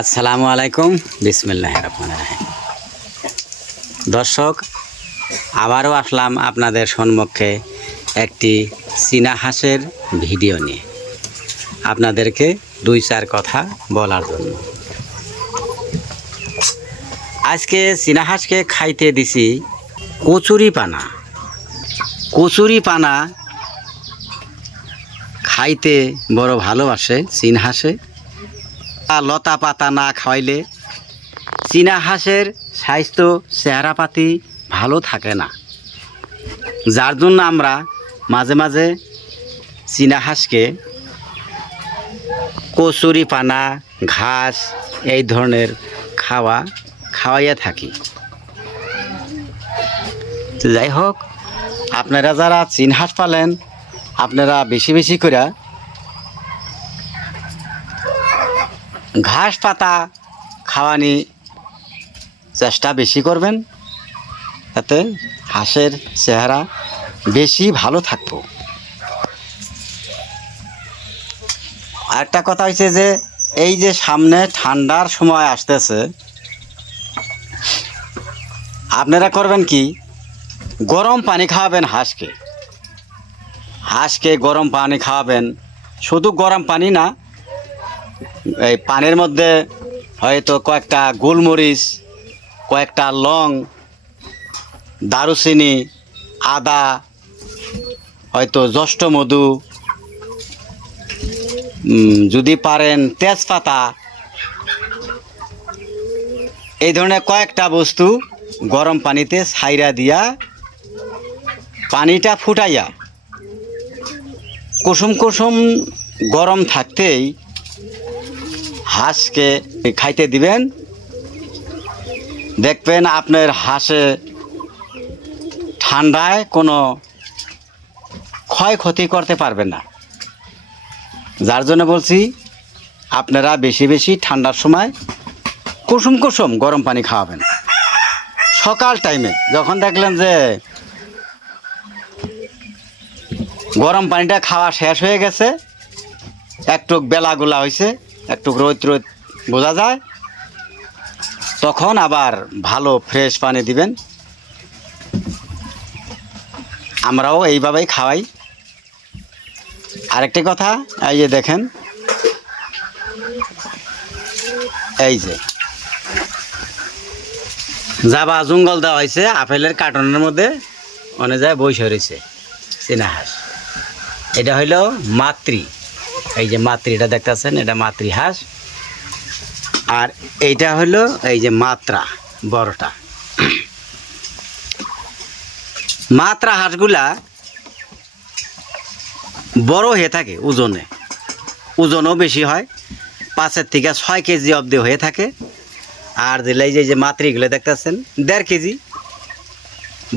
আসসালামু আলাইকুম, বিসমিল্লাহির রহমানির রহিম। দর্শক, আবারও আসলাম আপনাদের সম্মুখে একটি চীনা হাঁসের ভিডিও নিয়ে আপনাদেরকে দুই চার কথা বলার জন্য। আজকে চীনা হাঁসকে খাইতে দিছি কচুরিপানা। কচুরিপানা খাইতে বড় ভালোবাসে চীনা হাঁসে। লতা পাতা না খাওয়াইলে চীনা হাঁসের স্বাস্থ্য চেহারাপাতি ভালো থাকে না, যার জন্য আমরা মাঝে মাঝে চীনা হাঁসকে কচুরিপানা, ঘাস এই ধরনের খাওয়াইয়া থাকি। যাই হোক, আপনারা যারা চীনা হাঁস পালেন, আপনারা বেশি বেশি করে ঘাস পাতা খাওয়ানি চেষ্টা বেশি করবেন, তাতে হাঁসের চেহারা বেশি ভালো থাকবো। আরেকটা কথা হচ্ছে যে এই যে সামনে ঠান্ডার সময় আসতেছে, আপনারা করবেন কি, গরম পানি খাওয়াবেন হাঁসকে। হাঁসকে গরম পানি খাওয়াবেন, শুধু গরম পানি না, এই পানির মধ্যে হয়তো কয়েকটা গোলমরিচ, কয়েকটা লং, দারুচিনি, আদা, হয়তো জ্যৈষ্ঠ মধু, যদি পারেন তেজপাতা, এই ধরনের কয়েকটা বস্তু গরম পানিতে ছাইরা দিয়া পানিটা ফুটাইয়া কুসুম কুসুম গরম থাকতেই হাঁসকে খাইতে দিবেন। দেখবেন আপনার হাঁসে ঠান্ডায় কোনো ক্ষয়ক্ষতি করতে পারবে না। যার জন্য বলছি, আপনারা বেশি বেশি ঠান্ডার সময় কুসুম কুসুম গরম পানি খাওয়াবেন। সকাল টাইমে যখন দেখলেন যে গরম পানিটা খাওয়া শেষ হয়ে গেছে, একটু বেলাগুলা হয়েছে, একটু রোদ রোদ বোঝা যায়, তখন আবার ভালো ফ্রেশ পানি দিবেন। আমরাও এইভাবেই খাওয়াই। আরেকটি কথা, এই যে দেখেন, এই যে জাবা জঙ্গল দেওয়া হয়েছে আপেলের কার্টনের মধ্যে, অনেক যায় বসে রয়েছে চীনা হাঁস। এটা হইল মাতৃ, এই যে মাতৃটা দেখতেছেন, এটা মাতৃ হাঁস। আর এইটা হলো এই যে মাত্রা, বড়টা। মাত্রা হাঁসগুলা বড় হয়ে থাকে ওজনও বেশি হয়, 5 থেকে 6 কেজি অবধি হয়ে থাকে। আর দিলে যে মাতৃগুলো দেখতেছেন 1.5 কেজি,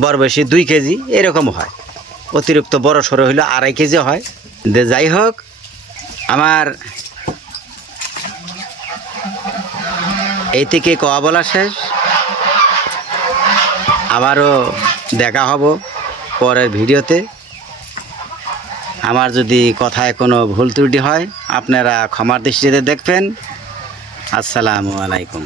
বড় বেশি 2 কেজি এরকম হয়। অতিরিক্ত বড় সড়ো হইলে 2.5 কেজি হয়। যাই হোক, আমার এই থেকে কওয়া বলা শেষ। আবারও দেখা হব পরের ভিডিওতে। আমার যদি কথায় কোনো ভুল ত্রুটি হয়, আপনারা ক্ষমার দৃষ্টিতে দেখবেন। আসসালামু আলাইকুম।